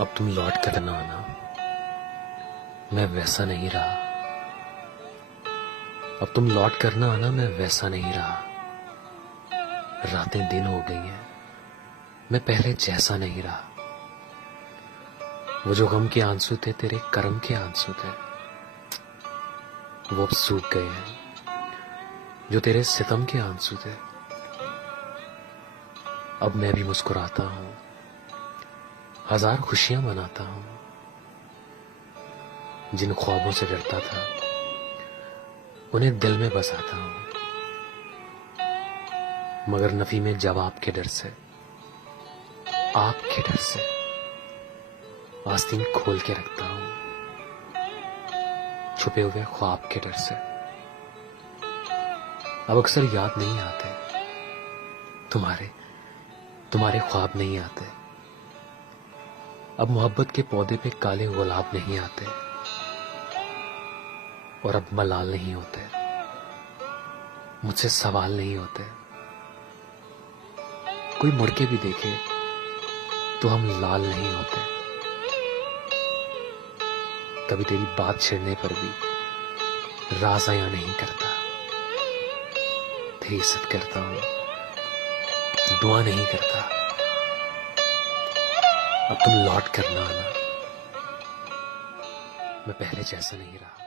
अब तुम लौट कर ना आना, मैं वैसा नहीं रहा। अब तुम लौट कर ना आना, मैं वैसा नहीं रहा। रातें दिन हो गई हैं, मैं पहले जैसा नहीं रहा। वो जो गम के आंसू थे तेरे कर्म के आंसू थे, वो अब सूख गए हैं। जो तेरे सितम के आंसू थे, अब मैं भी मुस्कुराता हूं, हजार खुशियां मनाता हूं। जिन ख्वाबों से डरता था उन्हें दिल में बसाता हूं, मगर नफी में जवाब के डर से, आपके डर से आस्तीन खोल के रखता हूं, छुपे हुए ख्वाब के डर से। अब अक्सर याद नहीं आते तुम्हारे तुम्हारे ख्वाब नहीं आते। अब मोहब्बत के पौधे पे काले गुलाब नहीं आते, और अब मलाल नहीं होते, मुझसे सवाल नहीं होते। कोई मुड़ के भी देखे तो हम लाल नहीं होते। कभी तेरी बात छेड़ने पर भी राज आया नहीं करता। तेरी इज्जत करता हूं, दुआ नहीं करता। अब तुम लौट कर ना आना, मैं पहले जैसा नहीं रहा।